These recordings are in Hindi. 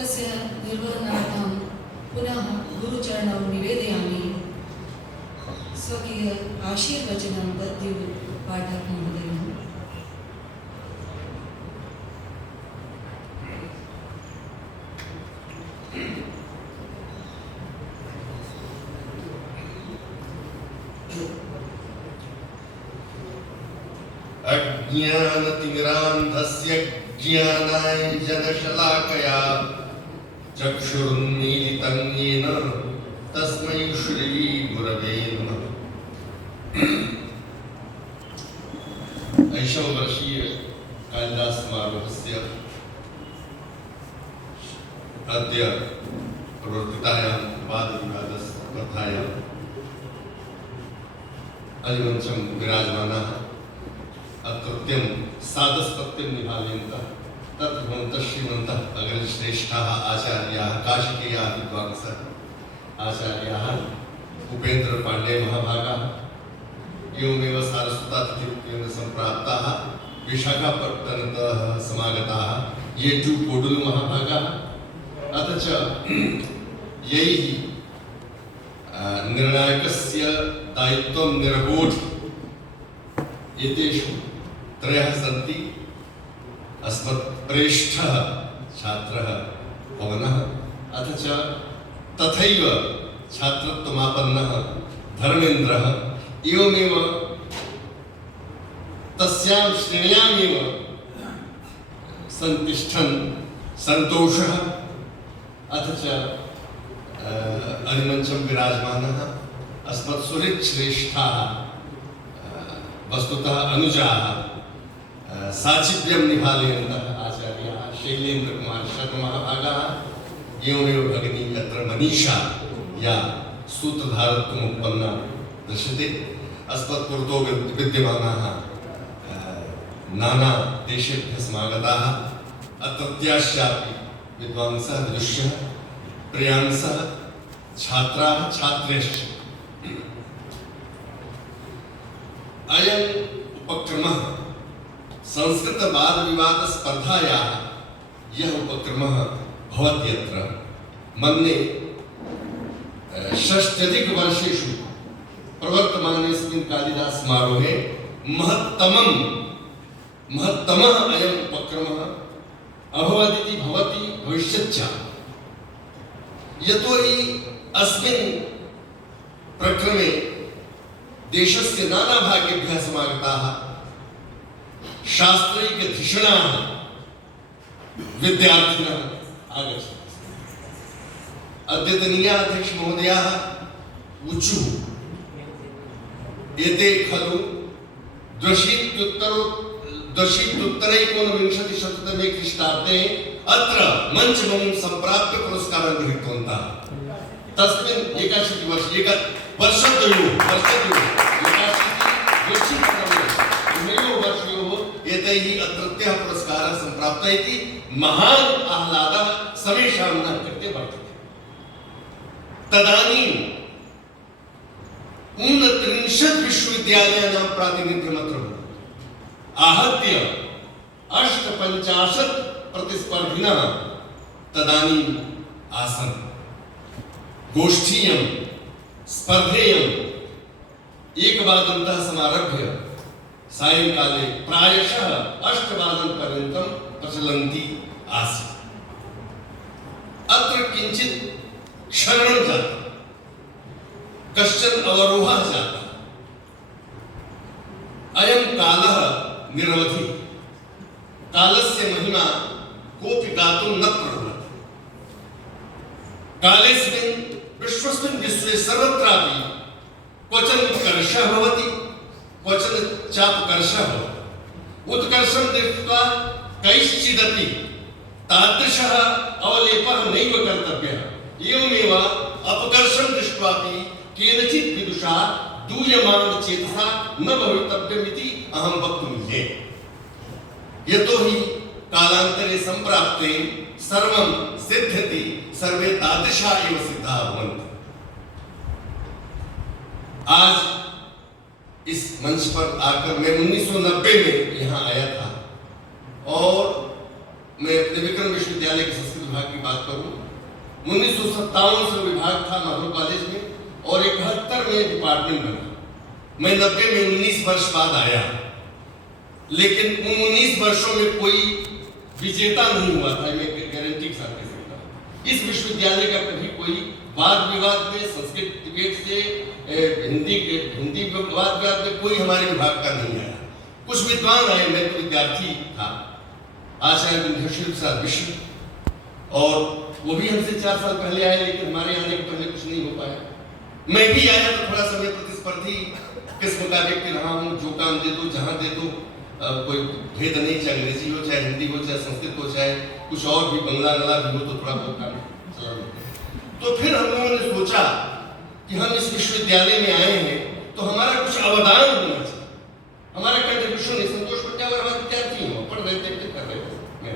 तस्य निर्वहणार्थं पुनः गुरुचरणौ निवेदयामि। स्वकीय आशीर्वचनं दद्युः पाठक महोदयः। अज्ञानतिमिरान्धस्य ज्ञानाञ्जनशलाकया चक्षुरुन्मीलितं येन तस्मै श्रीगुरवे नमः। 80 वर्षीय कालिदास समारोहस्य अद्य प्रवर्तितायां वादविवादस्पर्धायां अलिमञ्चं विराजमानाः अकृत्यं साधस्पत्यं निभावयन्तः तत्र भवन्तः श्रीमन्तः अग्रश्रेष्ठाः आचार्याः काशिकेयाः विद्वांसः आचार्याः उपेन्द्र पाण्डे महाभागाः एवमेव सारस्वतातिथिरूपेण सम्प्राप्ताः विशाखापट्टनतः समागताः ये टु कोडुलु महाभागाः अथ च यैः निर्णायकस्य दायित्वं निरबोध एतेषु त्रयः सन्ति। अस्मत्प्रेष्ठः छात्रः पवनः अथ च तथैव छात्रत्वमापन्नः धर्मेन्द्रः एवमेव तस्यां श्रेण्यामेव सन्तिष्ठन् सन्तोषः अथ च अलिमञ्चं विराजमानः अस्मत्सुहृच्छ्रेष्ठाः वस्तुतः अनुजाः साचिव्यं निभालयन्तः आचार्याः शैलेन्द्र कुमार शर्मा महाभागाः एवमेव भगिनी अत्र मनीषा या सूत्रधारत्वमुत्पन्ना दृश्यते। अस्मत्पुरतो विद्यमानाः नाना देशेभ्यः समागताः अत्रत्याश्चापि विद्वांसः विदुष्यः प्रियांसः छात्राः छात्रेश्च। अयम् उपक्रमः संस्कृत वाद विवाद स्पर्धायाः यः उपक्रमः भवत्यत्र मन्ये षष्ट्यधिकवर्षेषु प्रवर्तमानेऽस्मिन् कालिदास समारोहे महत्तमः अयम् उपक्रमः अभवदिति भवति भविष्यच्च। यतोहि अस्मिन् प्रक्रमे देशस्य नानाभागेभ्यः समागताः शास्त्रैकधिषणाः विद्यार्थिनः आगच्छन्ति। अद्यतनीयाः अध्यक्षमहोदयाः उचुः एते खलु द्व्यशीत्युत्तरैकोनविंशतिशततमे ख्रीष्टाब्दे अत्र मञ्चमं सम्प्राप्य पुरस्कारं गृहीतवन्तः। तस्मिन् 81 वर्षयोः एतैः अत्रत्यः पुरस्कारः सम्प्राप्तः इति महान् आह्लादः समेषां नः कृते वर्तते। तदानीं 39 विश्वविद्यालयानां प्रातिनिध्यम् अत्र आहत्य 58 प्रतिस्पर्धिनः तदानीम् आसन्। गोष्ठीयं स्पर्धेयम् एकवादनतः समारभ्य सायंकाले प्रायशः 8 वादनपर्यन्तं प्रचलन्ती आसीत्। अत्र किञ्चित् क्षरणं जातं, कश्चन अवरोहः जातः। अयं कालः निरवधिः, कालस्य महिमा कोऽपि गातुं न प्रभवति। कालेऽस्मिन् विश्वस्मिन् विश्वे सर्वत्रापि क्वचन उत्कर्षः भवति, क्वचन चापकर्षः भवति। उत्कर्षं दृष्ट्वा कैश्चिदपि तादृशः अवलेपः नैव कर्तव्यः। एवमेव अपकर्षं दृष्ट्वापि केनचित् विदुषा दूयमानचेतसा न भवितव्यमिति अहं वक्तुमिच्छे। यतोहि कालान्तरे सम्प्राप्ते सर्वं सिद्ध्यति, सर्वे तादृशा एव सिद्धाः भवन्ति। आज इस मंच पर आकर मैं 1990 में यहाँ आया था और मैं अपने विक्रम विश्वविद्यालय के संस्कृत विभाग की बात करूं, 1957 से विभाग था माधव कॉलेज में और 71 में डिपार्टमेंट बना। मैं 90 में 19 वर्ष बाद आया, लेकिन उन 19 वर्षों में कोई विजेता नहीं हुआ था, मैं गारंटी के साथ कह सकता हूं। इस विश्वविद्यालय का कभी कोई वाद विवाद में, संस्कृत डिबेट से हिंदी वाद विवाद में कोई हमारे विभाग का नहीं आया। कुछ विद्वान आए, मैं तो विद्यार्थी था, आचार्य विंध्यश्री प्रसाद मिश्र, और वो भी हमसे 4 साल पहले आए, लेकिन हमारे आने के पहले कुछ नहीं हो पाया। मैं भी आया तो थोड़ा सा मैं प्रतिस्पर्धी किस्म का व्यक्ति रहा हूँ, जो काम दे दो, जहाँ दे दो, कोई भेद नहीं, चाहे अंग्रेजी हो, चाहे हिंदी हो, चाहे संस्कृत हो, चाहे कुछ और भी, बंगला नला भी हो, तो थोड़ा बहुत काम चला लेते हैं। तो फिर हम लोगों ने सोचा कि हम इस विश्वविद्यालय में आए हैं तो हमारा कुछ अवदान होना चाहिए, हमारा कंट्रीब्यूशन है। संतोष पट्टा और हमारे विद्यार्थी हो, पढ़ रहे थे, कर रहे थे, मैं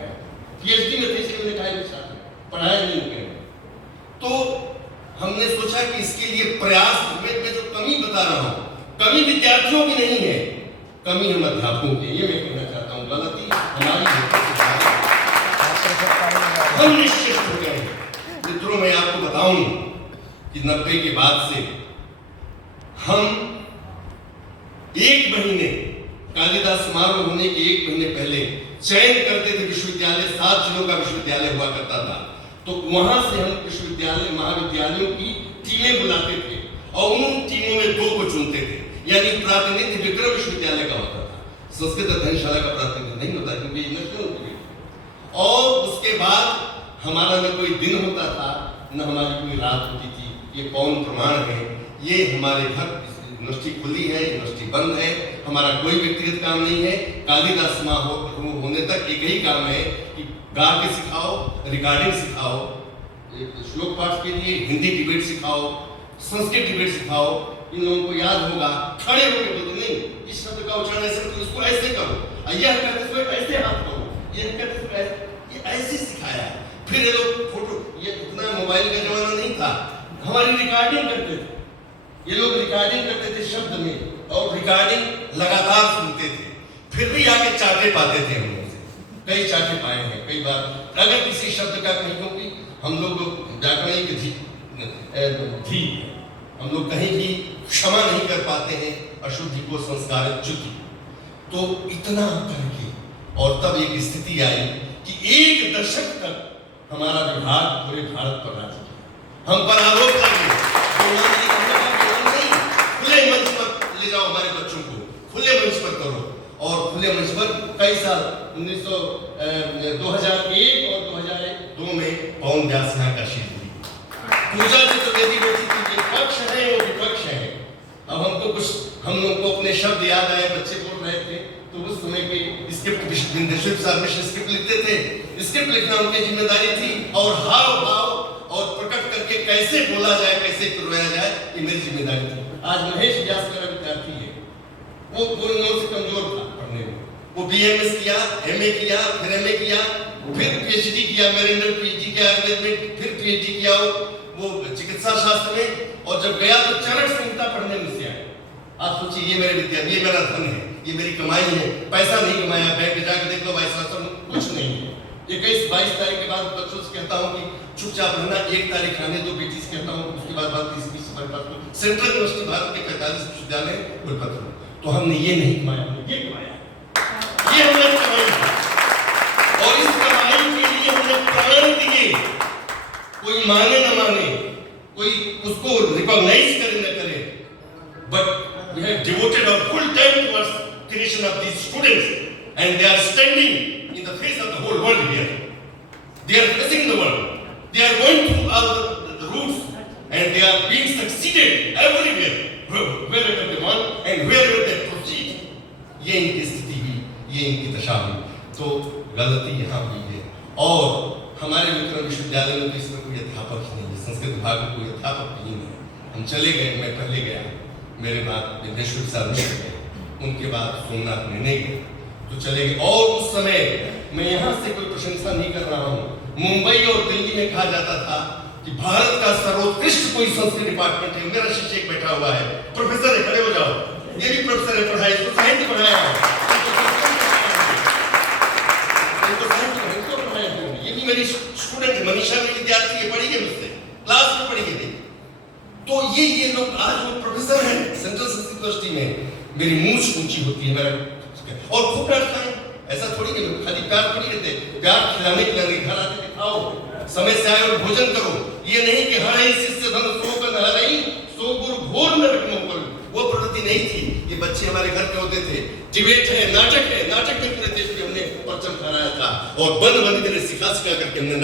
PhD में थे, इसलिए मैंने कहा है साथ पढ़ाया नहीं करें। तो हमने सोचा कि इसके लिए प्रयास में जो कमी बता रहा हूँ, कमी विद्यार्थियों की नहीं है, कमी हम अध्यापकों की, ये मैं कहना चाहता हूँ। गलती हमारी है, हम निश्चित हो गए हैं। मित्रों, मैं आपको बताऊं कि 90 के बाद से हम 1 महीने, कालिदास समारोह होने के 1 महीने पहले चयन करते थे विश्वविद्यालय, 7 जिलों का विश्वविद्यालय हुआ करता था, तो वहां से हम विश्वविद्यालय महाविद्यालयों की टीमें बुलाते थे और उन टीमों में 2 को चुनते थे, यानी प्रातिनिध्य विक्रम विश्वविद्यालय का होता था, संस्कृत अध्ययनशाला का प्रातिनिध्य नहीं होता क्योंकि नेशनल होती है। और उसके बाद हमारा न कोई दिन होता था, न हमारी कोई रात होती थी। ये कौन प्रमाण है? ये हमारे घर, यूनिवर्सिटी खुली है, यूनिवर्सिटी बंद है, हमारा कोई व्यक्तिगत काम नहीं है। कालिदास समारोह होने तक एक ही काम है कि गा के सिखाओ, रिकॉर्डिंग सिखाओ, श्लोक पाठ के लिए हिंदी डिबेट सिखाओ, संस्कृत डिबेट सिखाओ। इन लोगों को याद होगा, खड़े होकर बोलो, नहीं इस शब्द का उच्चारण ऐसे करो, इसको ऐसे करो, यह करते हुए ऐसे हाथ करो, ये करते हुए ऐसे सिखाया। फिर ये लोग फोटो, ये इतना मोबाइल का जमाना नहीं था, हमारी रिकॉर्डिंग करते थे, ये लोग रिकॉर्डिंग करते थे शब्द में, और रिकॉर्डिंग लगातार सुनते थे, फिर भी आके चाटे पाते थे। हम लोग से कई चाटे पाए हैं कई बार। अगर किसी शब्द का कहीं, क्योंकि हम लोग व्याकरणिक धी, हम लोग कहीं भी क्षमा नहीं कर पाते हैं अशुद्धि को, संस्कारित च्युति। तो इतना करके और तब एक स्थिति आई कि 1 दशक तक हमारा विभाग पूरे भारत पर राज किया। हम पर आरोप लगे, खुले मंच पर ले जाओ हमारे बच्चों को, खुले मंच पर करो। और खुले मंच पर कई साल 2001 और 2002 में पवन व्यास यहाँ का शीर्ष दी। पूजा चतुर्वेदी बैठी थी, ये पक्ष है वो विपक्ष है। अब हमको कुछ, हम लोगों को अपने शब्द याद आए, बच्चे बोल रहे थे, तो उस समय के स्क्रिप्ट विंध्यश्री प्रसाद मिश्र स्क्रिप्ट लिखते थे, स्क्रिप्ट लिखना उनकी जिम्मेदारी थी, और हाव भाव और प्रकट करके कैसे बोला जाए, कैसे करवाया जाए, ये मेरी जिम्मेदारी थी। आज महेश व्यास मेरा विद्यार्थी है, वो बोलने से कमजोर था पढ़ने में, वो BMS किया, MA किया, फिर MA किया, फिर PhD किया, मेरे अंदर PhD किया आयुर्वेद में, फिर PhD किया वो चिकित्सा शास्त्र में, और जब गया तो चरक संहिता पढ़ने में से आया। आप सोचिए, ये मेरे विद्यार्थी, ये मेरा धन है, ये मेरी कमाई है, पैसा नहीं कमाया, बैंक में जाकर देख लो वाइस चांसलर कुछ नहीं है। 21-22 तारीख के बाद बच्चों से कहता हूँ कि चुपचाप रहना, 1 तारीख आने दो, बेटी से कहता हूँ, उसके बाद 30-20 सेंट्रल यूनिवर्सिटी भारत के 45 विश्वविद्यालय कुलपति। तो हमने ये नहीं कमाया, हमने ये कमाया, ये हमने कमाई, और इस कमाई के लिए हमने प्राण दिए। कोई माने न माने, कोई उसको रिकॉग्नाइज करे न करे, but we have devoted our full time towards creation of these students, and they are standing in the face of the whole world here. They are facing the world, they are going through all the routes, and they are being succeeded everywhere, wherever they want and wherever they proceed. ये इनकी स्थिति हुई, ये इनकी दशा हुई, तो गलती यहाँ हुई है। और हमारे विक्रम विश्वविद्यालय में तो इसमें कोई अध्यापक ही नहीं है, संस्कृत विभाग में कोई अध्यापक ही नहीं है। हम चले गए, मैं पहले गया, मेरे बाद विंध्यश्री प्रसाद मिश्र गए, उनके बाद सोमनाथ निर्णय गए, तो चले गए। और उस समय मैं यहाँ से कोई प्रशंसा नहीं कर रहा हूँ, मुंबई और दिल्ली में कहा जाता था कि भारत का सर्वोत्कृष्ट कोई संस्कृत डिपार्टमेंट है। मेरा शिक्षक बैठा हुआ है, प्रोफेसर है, खड़े हो जाओ, ये भी प्रोफेसर है, पढ़ाई, इसको साहित्य पढ़ाया है, ये भी मेरी स्टूडेंट मनीषा मेरी विद्यार्थी है, पढ़ी है मुझसे, क्लास में पढ़ी है। तो ये लोग आज वो प्रोफेसर हैं सेंट्रल संस्कृत यूनिवर्सिटी में, मेरी मूंछ ऊंची होती है मेरा, और खूब डांट खाए। ऐसा थोड़ी कि खाली प्यार थोड़ी कहते, प्यार खिलाने के घर आते थे, खाओ समय से आए और भोजन करो। ये नहीं कि हाँ शिष्य धन सो कर नहा रही सो गुरु घोर नरक में ऊपर, वो प्रवृत्ति नहीं थी। ये बच्चे हमारे घर के होते थे, डिबेट है, नाटक में पूरे देश में हमने परचम फहराया था, और बंद करके सिखा करके हमने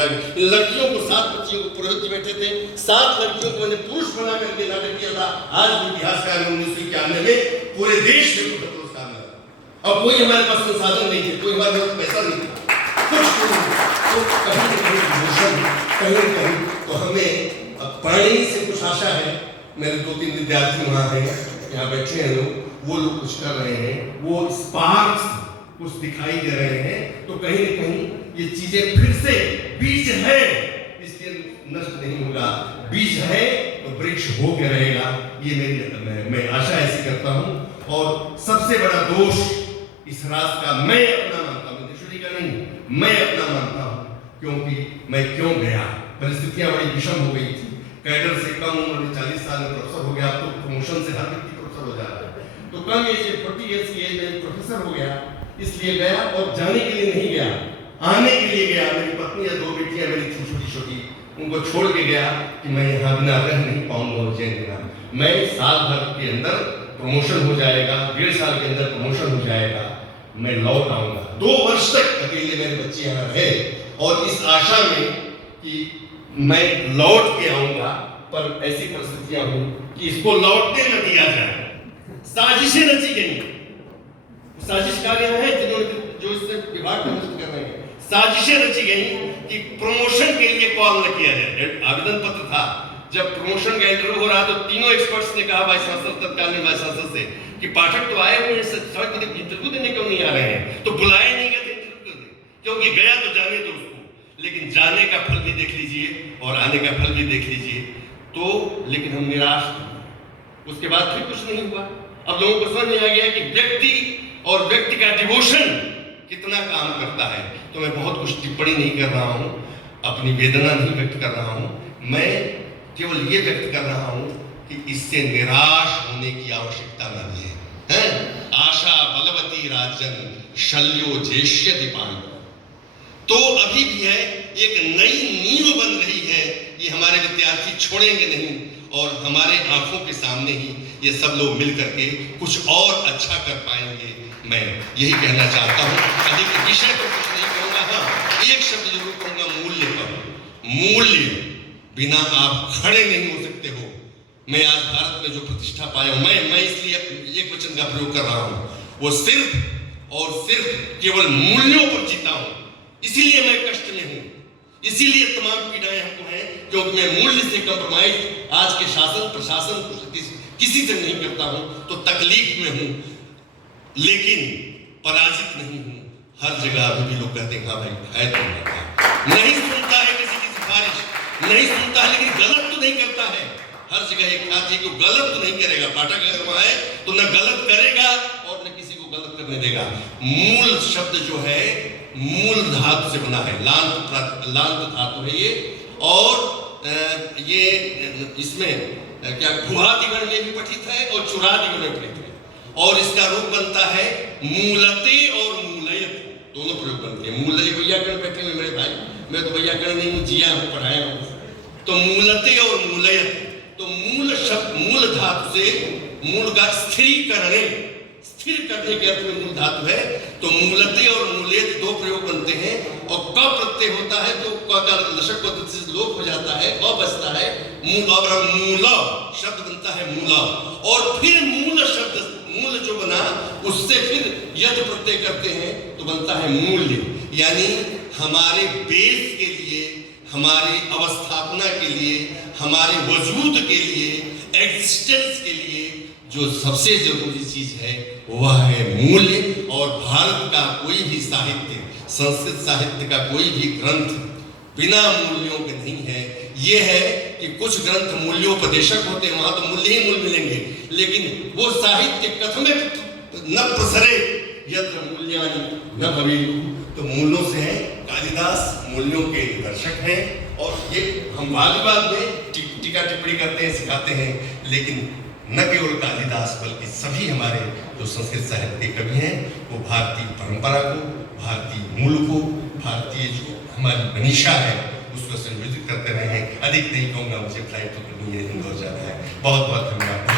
लड़कियों को 7 बच्चियों को पुरोहित बैठे थे, 7 लड़कियों को मैंने पुरुष बना करके नाटक किया था। आज भी इतिहासकार ने 1991 में पूरे देश में पुरस्कार मिला। अब कोई हमारे पास संसाधन नहीं थे, कोई हमारे पास पैसा नहीं था, तो कहीं तो हमें पढ़ने से कुछ आशा है। मेरे 2-3 विद्यार्थी वहाँ हैं, यहाँ बैठे हैं लोग, वो लोग कुछ कर रहे हैं, वो स्पार्क्स कुछ दिखाई दे रहे हैं। तो कहीं न कहीं ये चीजें फिर से, बीज है इसलिए नष्ट नहीं होगा, बीज है तो वृक्ष होके रहेगा। ये मेरी मैं आशा ऐसी करता हूँ। और सबसे बड़ा दोष इस राष्ट्र का मैं अपना मानता हूँ, ईश्वरी का नहीं, मैं अपना मानता हूँ। क्योंकि मैं क्यों गया, परिस्थितियां बड़ी विषम हो गई थी। कैडर से कम उम्र में 40 साल में प्रोफेसर हो गया। अब तो प्रमोशन से हर व्यक्ति प्रोफेसर हो जाता है, तो कम एज 40 इयर्स की एज में प्रोफेसर हो गया। इसलिए गया, और जाने के लिए नहीं गया, आने के लिए गया। मेरी पत्नी या 2 बेटियां मेरी छोटी, उनको छोड़ के गया कि मैं यहाँ बिना रह नहीं पाऊंगा उज्जैन। मैं साल भर के अंदर प्रमोशन हो जाएगा, 1.5 साल के अंदर प्रमोशन हो जाएगा, मैं लौट आऊंगा। 2 वर्ष तक अकेले मेरे बच्चे यहाँ रहे, और इस आशा में कि मैं लौट के आऊंगा, पर ऐसी परिस्थितियां हुई कि इसको लौटने न दिया जाए। साजिशें रची गई, साजिशकार है जिन्होंने जो इससे विभाग का नष्ट कर रहे हैं, साजिशें रची गई कि प्रमोशन के लिए कॉल न किया जाए। आवेदन पत्र था, जब प्रमोशन का इंटरव्यू हो रहा तो तीनों एक्सपर्ट्स ने कहा वाइस चांसलर, तत्कालीन वाइस चांसलर से कि पाठक तो आए हुए हैं, इंटरव्यू देने क्यों नहीं आ रहे हैं? तो बुलाए नहीं गए इंटरव्यू करने, क्योंकि गया तो जाने दो उसको, लेकिन जाने का फल भी देख लीजिए और आने का फल भी देख लीजिए। तो लेकिन हम निराश, उसके बाद फिर कुछ नहीं हुआ। अब लोगों को समझ में आ गया कि व्यक्ति और व्यक्ति का डिवोशन कितना काम करता है। तो मैं बहुत कुछ टिप्पणी नहीं कर रहा हूँ, अपनी वेदना नहीं व्यक्त कर रहा हूँ, मैं केवल ये व्यक्त कर रहा हूँ कि इससे निराश होने की आवश्यकता नहीं है। आशा बलवती राजन शल्यो जेष्यति पांडव। तो अभी भी है, एक नई नींव बन रही है, ये हमारे विद्यार्थी छोड़ेंगे नहीं, और हमारे आंखों के सामने ही ये सब लोग मिल करके कुछ और अच्छा कर पाएंगे। मैं यही कहना चाहता हूँ। अधिक विषय तो कुछ नहीं कहूँगा, हाँ एक शब्द जरूर कहूँगा, मूल्य पर। मूल्य बिना आप खड़े नहीं हो सकते हो। मैं आज भारत में जो प्रतिष्ठा पाया हूँ, मैं इसलिए एक वचन का प्रयोग कर रहा हूँ, वो सिर्फ और सिर्फ केवल मूल्यों पर जीता हूँ। इसीलिए मैं कष्ट में हूं, इसीलिए तमाम पीड़ाएं हमको हैं, क्योंकि मैं मूल्य से कंप्रोमाइज आज के शासन प्रशासन किसी से नहीं करता हूं, तो तकलीफ में हूं, लेकिन पराजित नहीं हूं। हर जगह अभी भी लोग कहते हैं हाँ भाई है तो नहीं सुनता है किसी की सिफारिश, नहीं सुनता है, लेकिन गलत तो नहीं करता है। हर जगह एक बात है कि गलत तो नहीं करेगा। पाठक अगर वहां है तो न गलत करेगा और न किसी को गलत करने देगा। मूल शब्द जो है मूल धातु से बना है, लांत धातु है ये, और ये इसमें क्या गुहादिगण में भी पठित है और चुरादिगण में पठित है, और इसका रूप बनता है मूलते और मूलयत, दोनों प्रयोग बनते हैं। मूल वैयाकरण बैठे हुए मेरे भाई, मैं तो वैयाकरण नहीं हूँ, जिया हूँ, पढ़ाया हूँ। तो मूलते और मूलयत, तो मूल शब्द मूल धातु से, मूल का स्थिरीकरण, स्थिर करने के अर्थ में मूल धातु है। तो मूलते और मूलेत 2 प्रयोग बनते हैं, और क प्रत्यय होता है तो क का लशक पद्धति से लोप हो जाता है, क बचता है, मूल और मूल शब्द बनता है मूला, और फिर मूल शब्द मूल जो बना उससे फिर यद प्रत्यय करते हैं तो बनता है मूल्य। यानी हमारे बेस के लिए, हमारी अवस्थापना के लिए, हमारे वजूद के लिए, एग्जिस्टेंस के लिए जो सबसे जरूरी चीज है वह है मूल्य। और भारत का कोई भी साहित्य, संस्कृत साहित्य का कोई भी ग्रंथ बिना मूल्यों के नहीं है। ये है कि कुछ ग्रंथ मूल्योपदेशक होते हैं, वहां तो मूल्य ही मूल्य मिलेंगे, लेकिन वो साहित्य कथमे न प्रसरे यत्र मूल्यानि न भवेयुः, तो मूलों से है कालिदास मूल्यों के निदर्शक हैं और ये हम वाद विवाद में टीका टिप्पणी करते हैं, सिखाते हैं, लेकिन न केवल कालिदास बल्कि सभी हमारे जो संस्कृत साहित्य के कवि हैं वो भारतीय परंपरा को, भारतीय मूल को, भारतीय जो हमारी मनीषा है उसको संयोजित करते रहे हैं। अधिक नहीं कहूँगा, मुझे फ्लाइट पकड़नी है, इंदौर जाना है। बहुत बहुत धन्यवाद।